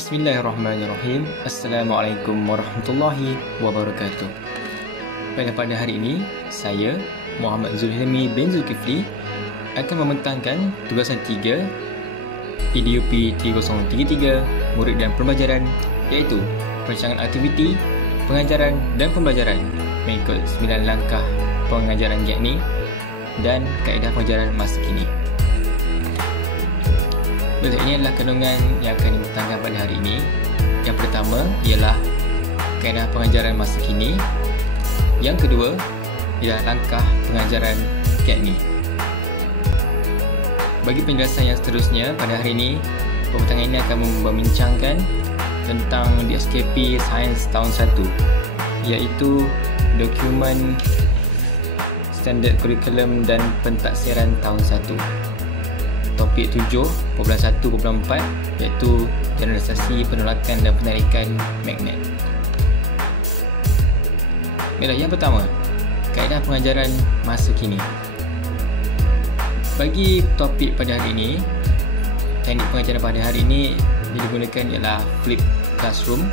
Bismillahirrahmanirrahim. Assalamualaikum warahmatullahi wabarakatuh. Pada hari ini, saya Muhammad Zulhilmi bin Zulkifli akan membentangkan tugasan 3 PDUP 3033 Murid dan Pembelajaran, iaitu perancangan aktiviti, pengajaran dan pembelajaran mengikut 9 langkah pengajaran GATNI dan kaedah pengajaran masa kini. Ini adalah kandungan yang akan dibentangkan pada hari ini. Yang pertama ialah kaedah pengajaran masa kini. Yang kedua ialah langkah pengajaran GATNI. Bagi penjelasan yang seterusnya pada hari ini, pembentangan ini akan membincangkan tentang DSKP Sains tahun 1, iaitu dokumen standard kurikulum dan pentaksiran tahun 1. Topik 7.1.4 iaitu generalisasi penolakan dan penarikan magnet. Baiklah, yang pertama, kaedah pengajaran masa kini. Bagi topik pada hari ini, teknik pengajaran pada hari ini digunakan ialah flip classroom,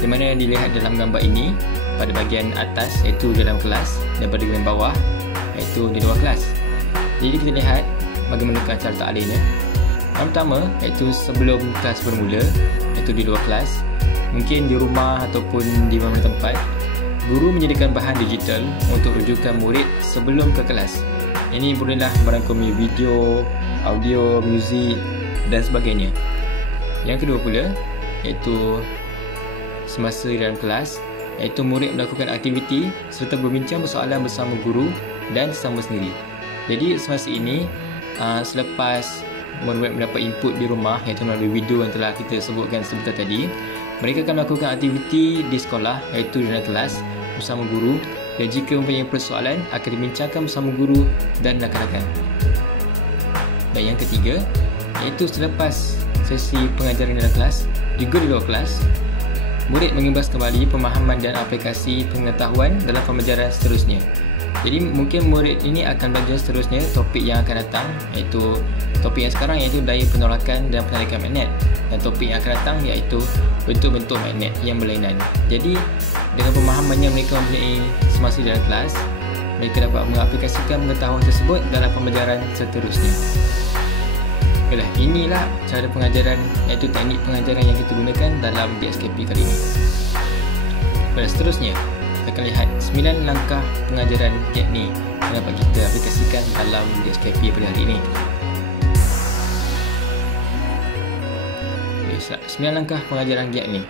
di mana dilihat dalam gambar ini pada bahagian atas iaitu dalam kelas dan pada bahagian bawah iaitu di luar kelas. Jadi kita lihat bagaimana cara taklimnya. Yang pertama iaitu sebelum kelas bermula, iaitu di luar kelas, mungkin di rumah ataupun di mana tempat, guru menyediakan bahan digital untuk rujukan murid sebelum ke kelas. Ini bolehlah merangkumi video, audio, muzik dan sebagainya. Yang kedua pula iaitu semasa di dalam kelas, iaitu murid melakukan aktiviti serta berbincang persoalan bersama guru dan sesama sendiri. Jadi semasa ini, selepas murid mendapat input di rumah iaitu melalui video yang telah kita sebutkan sebentar tadi, mereka akan melakukan aktiviti di sekolah iaitu di dalam kelas bersama guru, dan jika mempunyai persoalan akan dibincangkan bersama guru dan rakan-rakan. Dan yang ketiga iaitu selepas sesi pengajaran dalam kelas, juga di luar kelas, murid mengimbas kembali pemahaman dan aplikasi pengetahuan dalam pembelajaran seterusnya. Jadi mungkin murid ini akan belajar seterusnya topik yang akan datang, iaitu topik yang sekarang iaitu daya penolakan dan penarikan magnet, dan topik yang akan datang iaitu bentuk-bentuk magnet yang berlainan. Jadi dengan pemahamannya mereka mempunyai semasa dalam kelas, mereka dapat mengaplikasikan pengetahuan tersebut dalam pembelajaran seterusnya. Baiklah, inilah cara pengajaran iaitu teknik pengajaran yang kita gunakan dalam DSKP kali ini. Pada seterusnya, kita akan lihat 9 langkah pengajaran GATNI yang dapat kita aplikasikan dalam DSKP pada hari ini. 9 langkah pengajaran GATNI.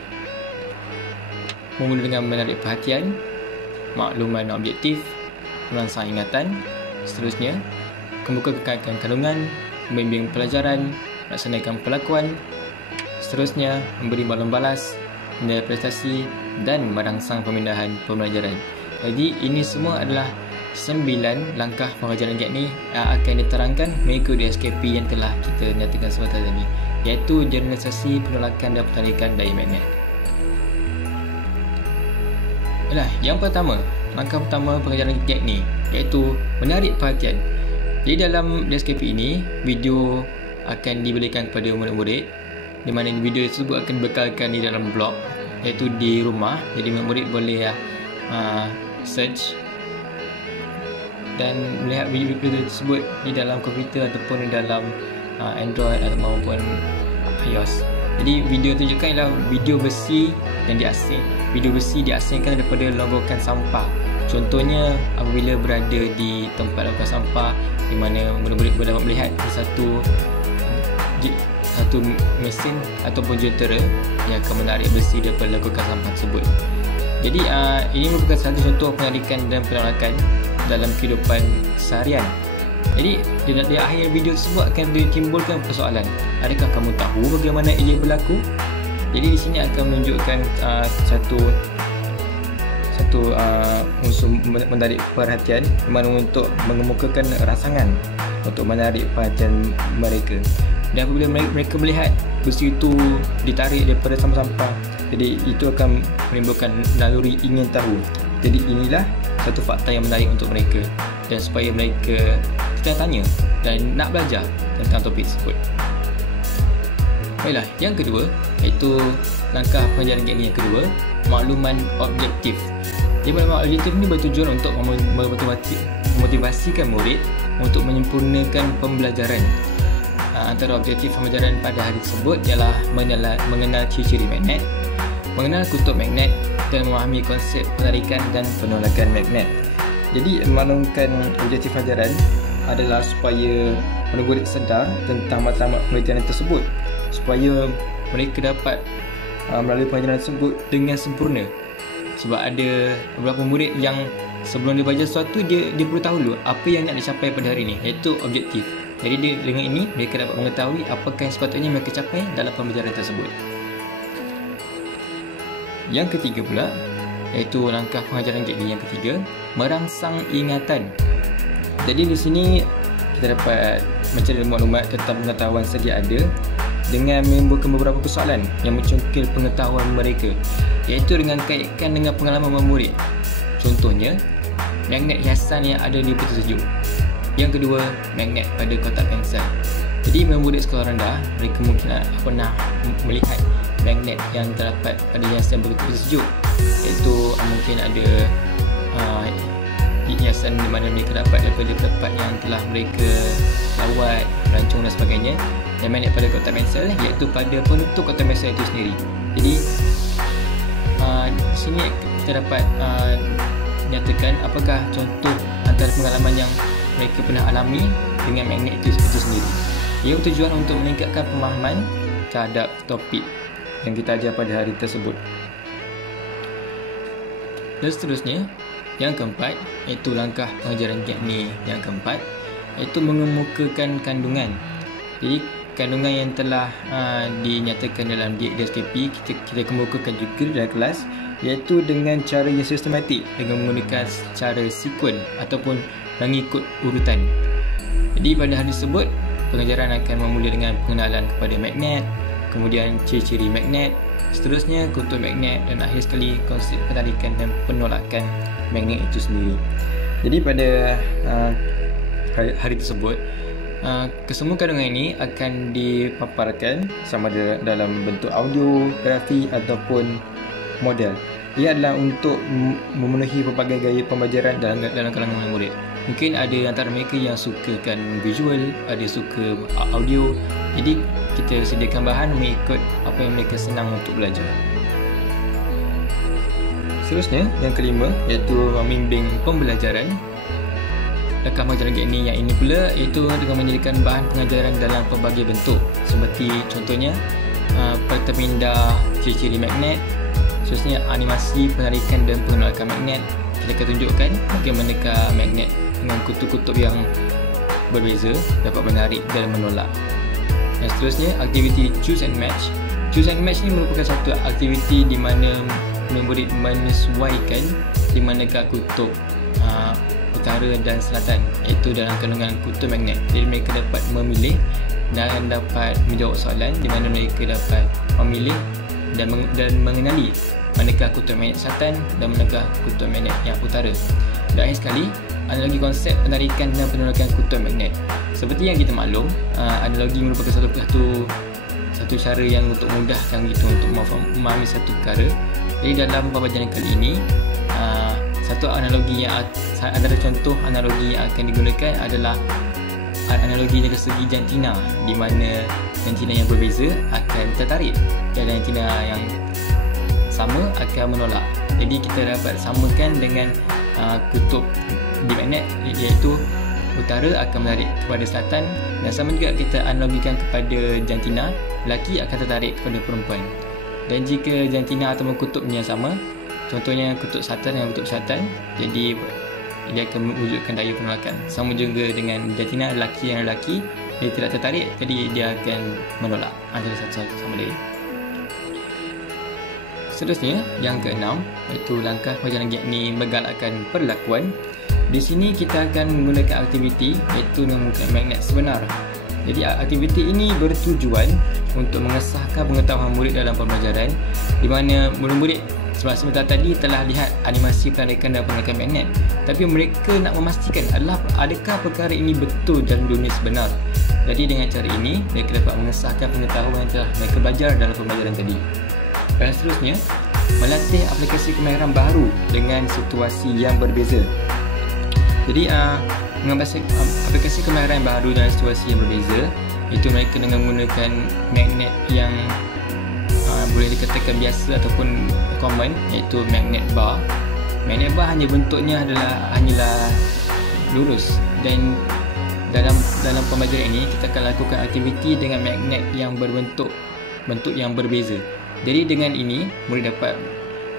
Memula dengan menarik perhatian, makluman objektif, merangsang ingatan. Seterusnya, membukakan kandungan, membimbing pelajaran, melaksanakan pelakuan. Seterusnya, memberi maklum balas, menilai prestasi dan merangsang pemindahan pembelajaran. Jadi ini semua adalah 9 langkah pengajaran GATNI yang akan diterangkan mengikut DSKP yang telah kita nyatakan sebentar tadi, iaitu generalisasi penolakan dan penarikan daya magnet. Yang pertama, langkah pertama pengajaran GATNI iaitu menarik perhatian. Jadi dalam DSKP ini, video akan diberikan kepada murid-murid, di mana video tersebut akan dibekalkan di dalam blog iaitu di rumah. Jadi murid boleh search dan melihat video tersebut di dalam komputer ataupun di dalam Android atau maupun iOS. Jadi video tunjukkan ialah video besi yang diasingkan daripada longgokan sampah. Contohnya apabila berada di tempat longgokan sampah di mana murid-murid dapat melihat satu mesin ataupun jentera yang akan menarik besi daripada longgokan sampah tersebut. Jadi ini merupakan satu contoh penarikan dan penolakan dalam kehidupan seharian. Jadi di akhir video tersebut akan ditimbulkan persoalan, adakah kamu tahu bagaimana ia berlaku? Jadi di sini akan menunjukkan satu unsur menarik perhatian, di mana untuk mengemukakan rangsangan untuk menarik perhatian mereka. Dan apabila mereka melihat besi itu ditarik daripada sampah-sampah, jadi itu akan menimbulkan naluri ingin tahu. Jadi inilah satu fakta yang menarik untuk mereka, dan supaya mereka tanya dan nak belajar tentang topik tersebut. Baiklah, yang kedua iaitu langkah pengajaran teknik yang kedua, makluman objektif. Jadi makluman objektif ini bertujuan untuk memotivasikan murid untuk menyempurnakan pembelajaran. Antara objektif pembelajaran pada hari tersebut ialah mengenal ciri-ciri magnet, mengenal kutub magnet dan memahami konsep penarikan dan penolakan magnet. Jadi maklumkan objektif pelajaran adalah supaya murid sedar tentang matlamat penelitian tersebut, supaya mereka dapat melalui pelajaran tersebut dengan sempurna. Sebab ada beberapa murid yang sebelum dia belajar sesuatu, dia perlu tahu dulu apa yang nak dicapai pada hari ini, iaitu objektif. Jadi dengan ini mereka dapat mengetahui apakah yang sepatutnya mereka capai dalam pembelajaran tersebut. Yang ketiga pula iaitu langkah pengajaran teknik yang ketiga, merangsang ingatan. Jadi di sini kita dapat mencari maklumat tentang pengetahuan sedia ada dengan menimbulkan beberapa persoalan yang mencongkil pengetahuan mereka, iaitu dengan kaitkan dengan pengalaman murid. Contohnya, magnet hiasan yang ada di putih sejuk. Yang kedua, magnet pada kotak pensel. Jadi murid sekolah rendah, mereka mungkin pernah melihat magnet yang terdapat pada hiasan berputih sejuk, iaitu mungkin ada hiasan di mana mereka dapat daripada tempat yang telah mereka lawat, rancung dan sebagainya. Dan magnet pada kotak pensel iaitu pada penutup kotak pensel itu sendiri. Jadi di sini kita dapat nyatakan apakah contoh antara pengalaman yang mereka pernah alami dengan magnet itu sendiri. Ia bertujuan untuk meningkatkan pemahaman terhadap topik yang kita ajar pada hari tersebut. Dan seterusnya, yang keempat iaitu langkah pengajaran teknik yang keempat, iaitu mengemukakan kandungan. Jadi kandungan yang telah dinyatakan dalam DSKP kita kemukakan juga dalam kelas, iaitu dengan cara yang sistematik dengan menggunakan cara sekuen ataupun mengikut urutan. Jadi pada hari tersebut pengajaran akan bermula dengan pengenalan kepada magnet, kemudian ciri-ciri magnet, seterusnya kutub magnet dan akhir sekali konsep penarikan dan penolakan magnet itu sendiri. Jadi pada hari tersebut kesemua kandungan ini akan dipaparkan sama ada dalam bentuk audio, grafi ataupun model. Ia adalah untuk memenuhi pelbagai gaya pembelajaran dalam kalangan murid. Mungkin ada antara mereka yang sukakan visual, ada suka audio. Jadi kita sediakan bahan mengikut apa yang mereka senang untuk belajar. Seterusnya, yang kelima iaitu membimbing pembelajaran. Langkah pengajaran teknik yang ini pula iaitu dengan menjadikan bahan pengajaran dalam pelbagai bentuk, seperti contohnya peta minda ciri-ciri magnet, seterusnya animasi penarikan dan penolakan magnet. Kita akan tunjukkan bagaimanakah magnet dengan kutub-kutub yang berbeza dapat menarik dan menolak. Dan seterusnya, aktiviti choose and match. Choose and match ni merupakan satu aktiviti di mana murid menyesuaikan di manakah kutub utara dan selatan, iaitu dalam kandungan kutub magnet. Jadi mereka dapat memilih dan dapat menjawab soalan di mana mereka dapat memilih dan mengenali manakah kutub magnet selatan dan manakah kutub magnet yang utara. Dan akhir sekali, analogi konsep penarikan dan penolakan kutub magnet. Seperti yang kita maklum, analogi merupakan satu cara yang untuk memudahkan kita untuk memahami satu perkara. Jadi dalam pembelajaran kali ini, satu analogi yang antara contoh analogi yang akan digunakan adalah analogi dari segi jantina, di mana jantina yang berbeza akan tertarik dan jantina yang sama akan menolak. Jadi kita dapat samakan dengan kutub di magnet, iaitu utara akan menarik kepada selatan, dan sama juga kita analogikan kepada jantina, lelaki akan tertarik kepada perempuan. Dan jika jantina atau kutubnya sama, contohnya kutub selatan dengan kutub selatan, jadi dia akan mewujudkan daya penolakan. Sama juga dengan jantina, lelaki yang lelaki, dia tidak tertarik, jadi dia akan menolak antara satu sama lain. Seterusnya, yang keenam iaitu langkah pengajaran teknik menggalakkan perlakuan. Di sini kita akan menggunakan aktiviti iaitu menemukan magnet sebenar. Jadi aktiviti ini bertujuan untuk mengesahkan pengetahuan murid dalam pembelajaran, di mana murid-murid sebentar tadi telah lihat animasi penarikan dan penolakan magnet, tapi mereka nak memastikan adakah perkara ini betul dalam dunia sebenar. Jadi dengan cara ini, mereka dapat mengesahkan pengetahuan yang telah mereka belajar dalam pembelajaran tadi. Dan seterusnya, melatih aplikasi kemahiran baru dengan situasi yang berbeza. Jadi mengambil aplikasi kemahiran baru dalam situasi yang berbeza, itu mereka dengan menggunakan magnet yang boleh dikatakan biasa ataupun common, iaitu magnet bar. Magnet bar hanya bentuknya hanyalah lurus, dan dalam pembelajaran ini kita akan lakukan aktiviti dengan magnet yang bentuk yang berbeza. Jadi dengan ini murid dapat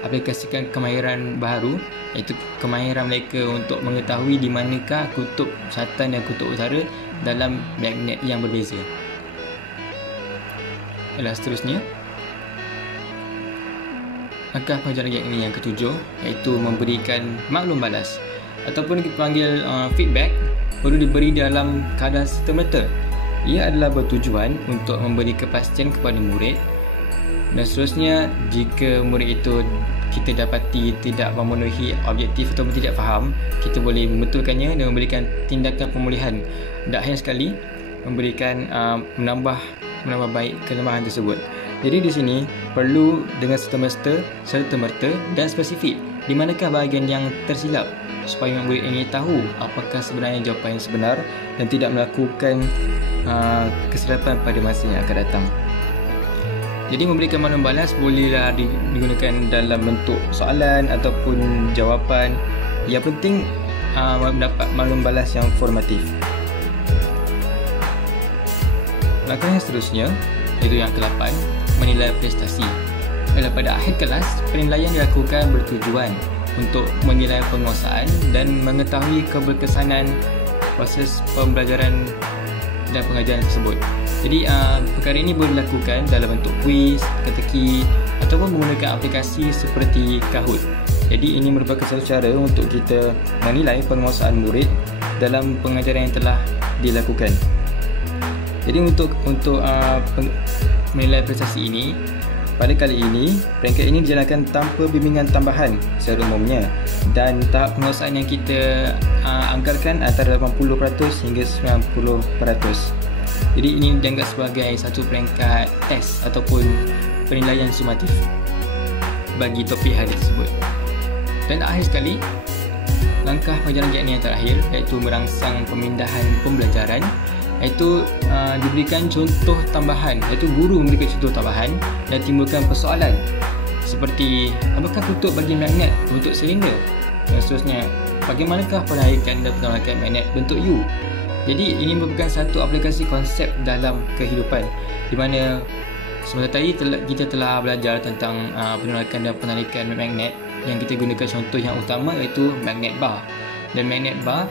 aplikasikan kemahiran baru, iaitu kemahiran mereka untuk mengetahui di manakah kutub selatan dan kutub utara dalam magnet yang berbeza. Seterusnya, langkah pengajaran ini yang ketujuh, iaitu memberikan maklum balas ataupun kita panggil feedback, perlu diberi dalam kadar serta-merta. Ia adalah bertujuan untuk memberi kepastian kepada murid, dan seterusnya jika murid itu kita dapati tidak memenuhi objektif ataupun tidak faham, kita boleh membetulkannya dan memberikan tindakan pemulihan. Tak hanya sekali memberikan menambah baik kelemahan tersebut. Jadi di sini perlu dengan serta-merta dan spesifik di manakah bahagian yang tersilap, supaya murid ini tahu apakah sebenarnya jawapan yang sebenar dan tidak melakukan kesilapan pada masa yang akan datang. Jadi memberikan maklum balas bolehlah digunakan dalam bentuk soalan ataupun jawapan. Yang penting mendapat maklum balas yang formatif. Langkah yang seterusnya, iaitu yang ke-8, menilai prestasi. Pada akhir kelas, penilaian dilakukan bertujuan untuk menilai penguasaan dan mengetahui keberkesanan proses pembelajaran dan pengajaran tersebut. Jadi perkara ini boleh dilakukan dalam bentuk kuis, teka-teki ataupun menggunakan aplikasi seperti Kahoot. Jadi ini merupakan satu cara untuk kita menilai penguasaan murid dalam pengajaran yang telah dilakukan. Jadi untuk menilai prestasi ini, pada kali ini peringkat ini dijalankan tanpa bimbingan tambahan secara umumnya, dan tahap penguasaan yang kita anggarkan antara 80% hingga 90%. Jadi ini dianggap sebagai satu peringkat test ataupun penilaian sumatif bagi topik hari tersebut. Dan akhir sekali, langkah pengajaran GAC yang terakhir, iaitu merangsang pemindahan pembelajaran, iaitu diberikan contoh tambahan, iaitu guru memberikan contoh tambahan dan timbulkan persoalan seperti apakah kutub bagi magnet bentuk silinder, dan seterusnya bagaimanakah penarikan dan penolakan magnet bentuk U. Jadi ini merupakan satu aplikasi konsep dalam kehidupan, di mana sebentar tadi kita telah belajar tentang penolakan dan penarikan magnet. Yang kita gunakan contoh yang utama iaitu magnet bar, dan magnet bar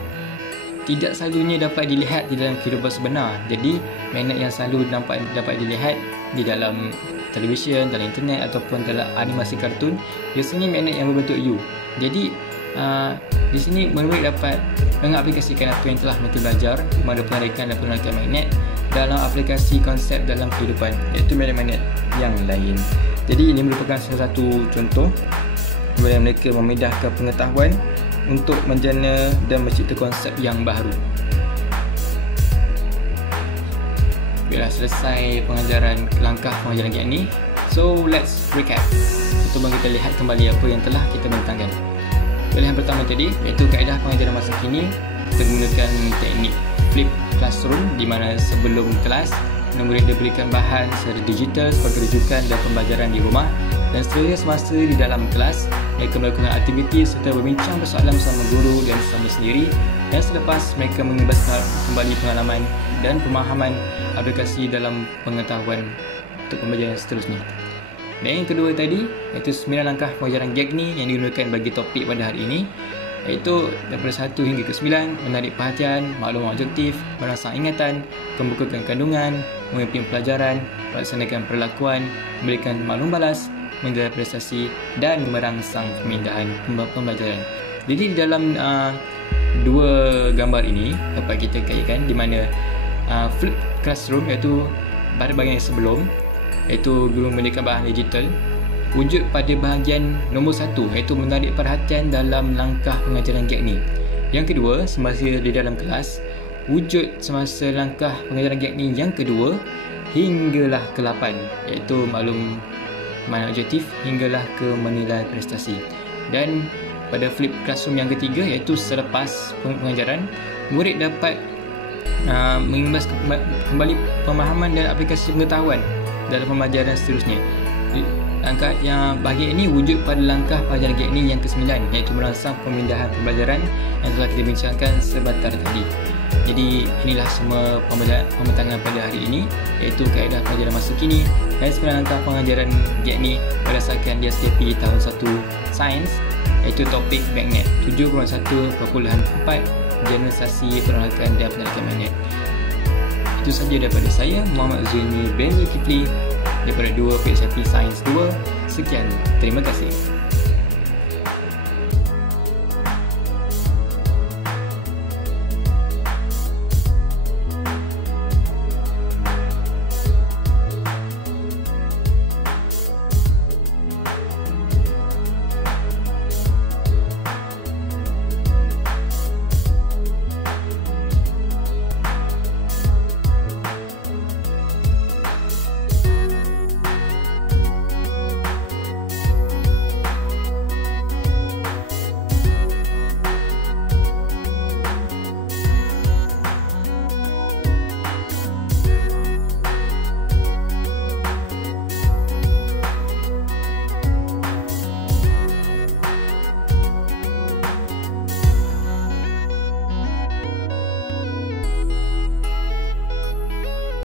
tidak selalunya dapat dilihat di dalam kehidupan sebenar. Jadi magnet yang selalu dapat dilihat di dalam televisyen, dalam internet ataupun dalam animasi kartun, biasanya magnet yang berbentuk U. Jadi di sini murid dapat mengaplikasikan apa yang telah mereka belajar pada penarikan dan penolakan magnet dalam aplikasi konsep dalam kehidupan, iaitu magnet-magnet yang lain. Jadi ini merupakan salah satu contoh di mana mereka memindahkan pengetahuan untuk menjana dan mencipta konsep yang baru. Bila selesai langkah pengajaran GAC ni, so let's recap. Cuba kita lihat kembali apa yang telah kita bentangkan. Pilihan pertama tadi, iaitu kaedah pengajaran masa kini menggunakan teknik flip classroom, di mana sebelum kelas murid diberikan bahan secara digital sebagai rujukan dan pembelajaran di rumah, dan seterusnya semasa di dalam kelas mereka melakukan aktiviti serta berbincang persoalan bersama guru dan bersama sendiri, dan selepas mereka mengimbas kembali pengalaman dan pemahaman aplikasi dalam pengetahuan untuk pembelajaran seterusnya. Dan yang kedua tadi, iaitu 9 langkah pengajaran GAC ni yang digunakan bagi topik pada hari ini, iaitu daripada 1 hingga ke 9, menarik perhatian, maklumat objektif, merangsang ingatan, membukakan kandungan, memimpin pelajaran, melaksanakan perlakuan, memberikan maklum balas, menilai prestasi dan merangsang pemindahan pembelajaran. Jadi di dalam dua gambar ini dapat kita kaitkan, di mana flip classroom iaitu pada bahagian yang sebelum, iaitu guru memberikan bahan digital, wujud pada bahagian nombor 1, iaitu menarik perhatian dalam langkah pengajaran GAC ni. Yang kedua, semasa di dalam kelas, wujud semasa langkah pengajaran GAC ni yang kedua hinggalah ke-8, iaitu maklum mana objektif hinggalah ke menilai prestasi. Dan pada flip classroom yang ketiga, iaitu selepas pengajaran, murid dapat mengimbas kembali pemahaman dan aplikasi pengetahuan dalam pembelajaran seterusnya. Langkah yang bahagian ini wujud pada langkah pengajaran GAC ni yang ke-9, iaitu merangsang pemindahan pembelajaran yang telah kita bincangkan sebentar tadi. Jadi inilah semua pembentangan pada hari ini, iaitu kaedah pengajaran masa kini dan 9 langkah pengajaran GAC ni berdasarkan DSKP tahun 1 Sains, iaitu topik magnet 7.1.4 generalisasi perangkat dan penarikan magnet. Itu saja daripada saya, Muhammad Zulmi bin Zulkifli, daripada 2 PhD Sains 2. Sekian, terima kasih.